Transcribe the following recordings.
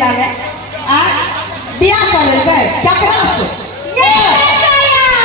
मेला में आ बियाह कर लेबै केकरा से ये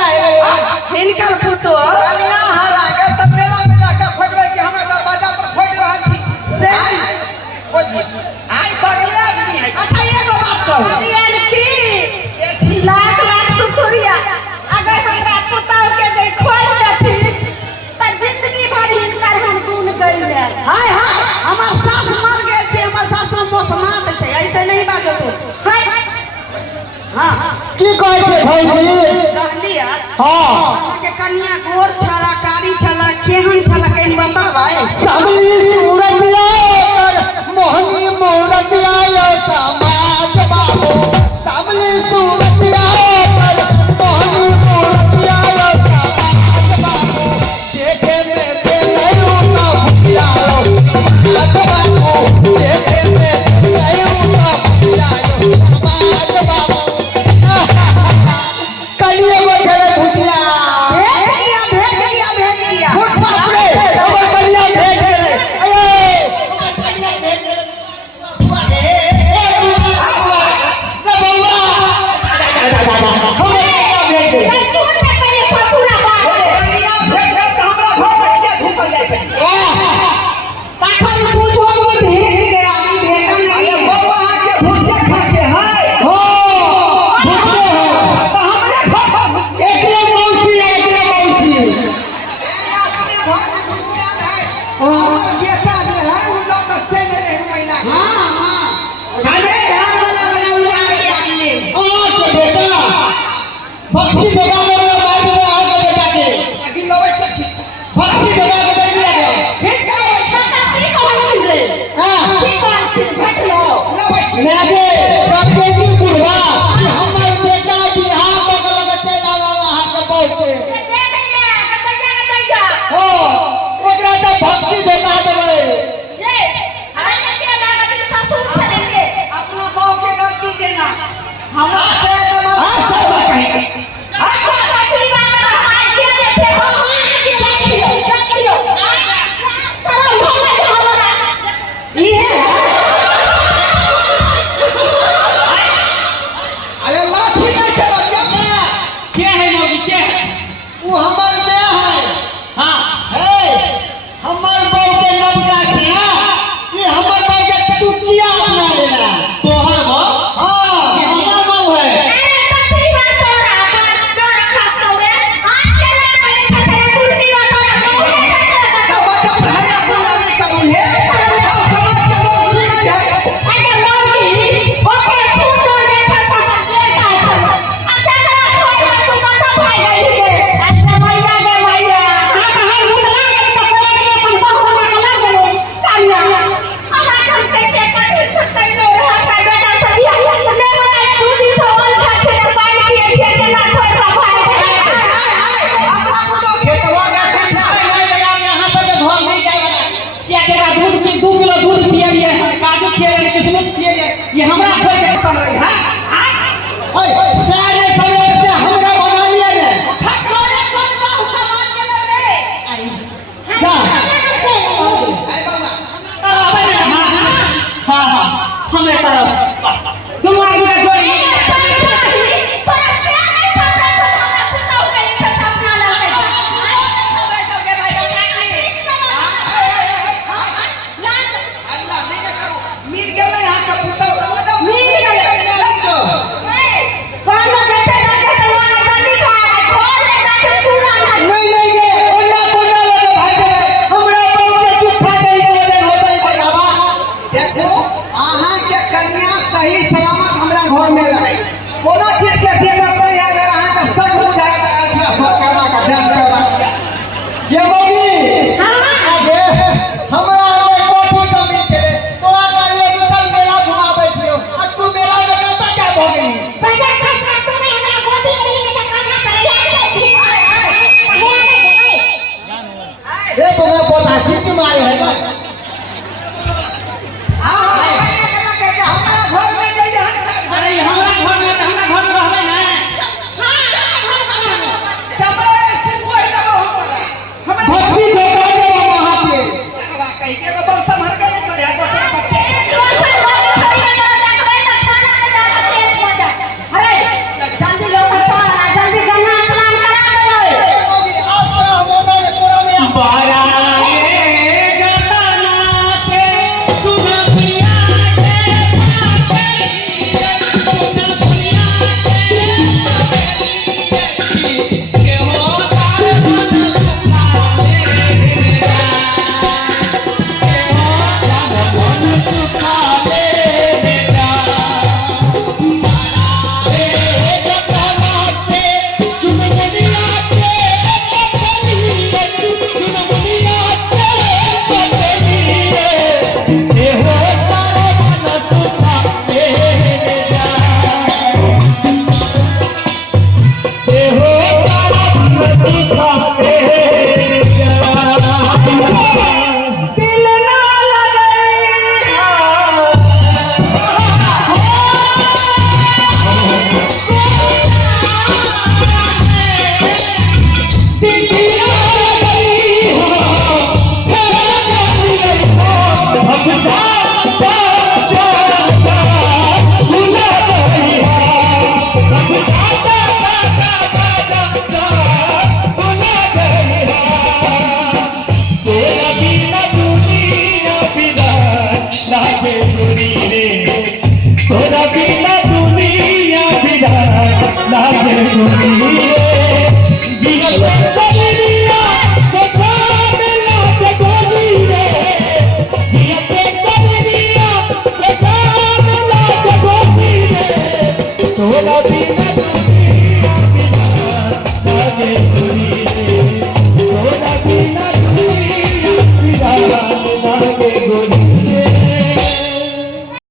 हिनकर पुतो कन्या हरा के तब मेला में जाके खोजबै कि हमरा दरवाजा पर खोज रहल छी से खोजबै आई पगले आदमी है। अच्छा एगो बात कहू यार की लाख लाख शुक्रिया अगर हमरा पुतौ के जे खोज देती त जिंदगी भर हिनकर हम गुण गइल जाय। हाय हाय हमर सास मर गेल छै हमर सास मोसमात छै ऐसे नहीं बाजो तो हाय हां की कहै छै भौजी कहली यार हां के कन्या गोर छला कारी छला केहन छला कहीं बताबै सामली सूरतिया कर मोहनी मोरतिया समाज बाबू सामली सूरतिया कर मोहनी मोरतिया समाज बाबू देखे में दे नहीं उठा भुतिया लखबाबू देखे में नहीं उठा भुतिया समाज बाबू कलिए बैठे भुतिया तोहर ये मौगी आगे हमरा अंदर कॉफी कमी छे रे तोरा कालिए दुकान मेला घुमाबै छियो आ तू मेला में कत जा भ गेली बजट खर्चा तूने हमरा गोदी में लेके कान्हा करे लाग जाई रे तुम्हें पता सीटी मारे है ना हमरा घर में जाइए अरे हमरा घर में रहबे ना चमड़े से कोई ना हमरा भक्सी देखा दे वहां पे कहीं के तो बक्सा भर के नहीं करे ए मौगी आप तोरा हमरा तोरा में बारा रे जतना से दुनिया के हो तार मन सुखा ले जा तोरा बिना दुनिया बिना लागे दुनिया